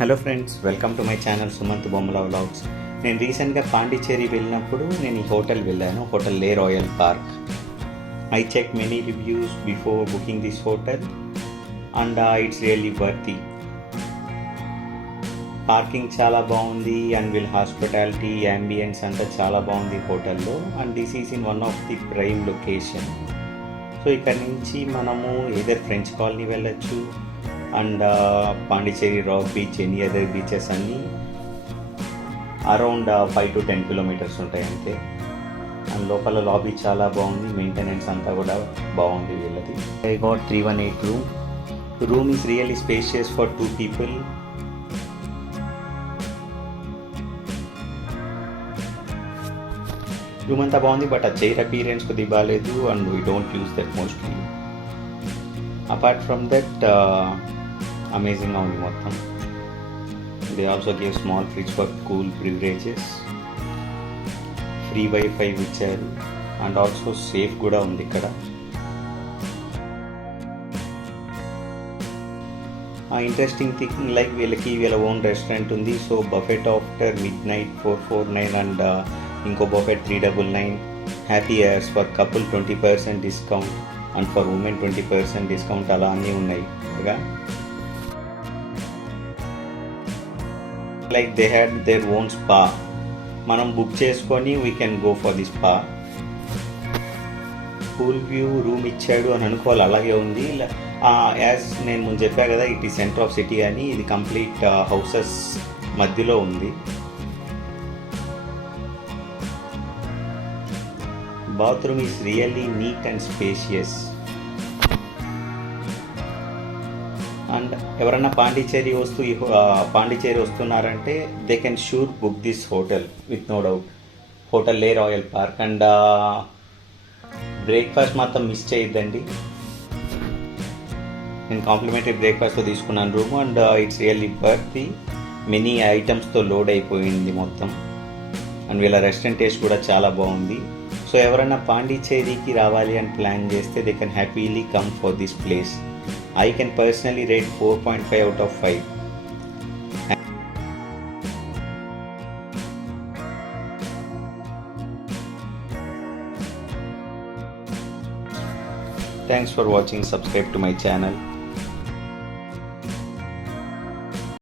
Hello friends, welcome to my channel Sumanth బొమ్మల వ్లాగ్స్. నేను రీసెంట్గా పాండిచ్చేరి వెళ్ళినప్పుడు నేను ఈ హోటల్ వెళ్ళాను, హోటల్ లే royal park. I check many reviews before booking this hotel and it's really worthy. Parking చాలా బాగుంది అండ్ వీళ్ళ హాస్పిటాలిటీ యాంబియన్స్ అంతా చాలా బాగుంది హోటల్లో. And this is in one of the prime location. So ఇక్కడ నుంచి మనము ఏదర్ ఫ్రెంచ్ కాలనీ వెళ్ళచ్చు అండ్ Pondicherry rock beach, any other beaches అన్నీ అరౌండ్ 5 to 10 kilometers ఉంటాయి అంతే. అండ్ లోపల లాబీ చాలా బాగుంది, మెయింటెనెన్స్ అంతా కూడా బాగుంది వీళ్ళది. I got 318 room. Room is really spacious for 2 people. Room అంతా బాగుంది, బట్ ఆ చైర్ అపీరియన్స్ కొద్దిగా బాగాలేదు and we don't use that mostly. Apart from that అమేజింగ్గా ఉంది మొత్తం. They also give small fridge for cool beverages. Free wifi ఇచ్చారు and also safe కూడా ఉంది ఇక్కడ. ఇంట్రెస్టింగ్ థింగ్ లైక్ వీళ్ళ ఓన్ రెస్టారెంట్ ఉంది. So buffet after midnight 449 and ఇంకో buffet 399. Happy hours for couple 20% discount and for women 20% డిస్కౌంట్, అలా అన్నీ ఉన్నాయి. Like they had their own spa. మనం బుక్ చేసుకొని we can go for the spa. Pool view room ఇచ్చాడు అని అనుకోవాలి, అలాగే ఉంది. యాజ్ నేను ముందు చెప్పా కదా, ఇట్ ఈ సెంటర్ ఆఫ్ సిటీ అని. ఇది కంప్లీట్ హౌసెస్ మధ్యలో ఉంది. Bathroom is really neat and spacious. And ఎవరన్నా పాండిచ్చేరి వస్తున్నారంటే they can sure book this hotel with no doubt. Hotel లే రాయల్ పార్క్. అండ్ బ్రేక్ఫాస్ట్ మాత్రం మిస్ చేయొద్దండి. నేను కాంప్లిమెంటరీ బ్రేక్ఫాస్ట్తో తీసుకున్నాను room and it's really worthy. Many ఐటమ్స్తో లోడ్ అయిపోయింది మొత్తం. అండ్ వీళ్ళ రెస్టారెంట్ టేస్ట్ కూడా చాలా బాగుంది. సో ఎవరైనా పాండిచ్చేరికి రావాలి అని ప్లాన్ చేస్తే they can happily come for this place. I can personally rate 4.5 out of 5. Thanks for watching. Subscribe to my channel.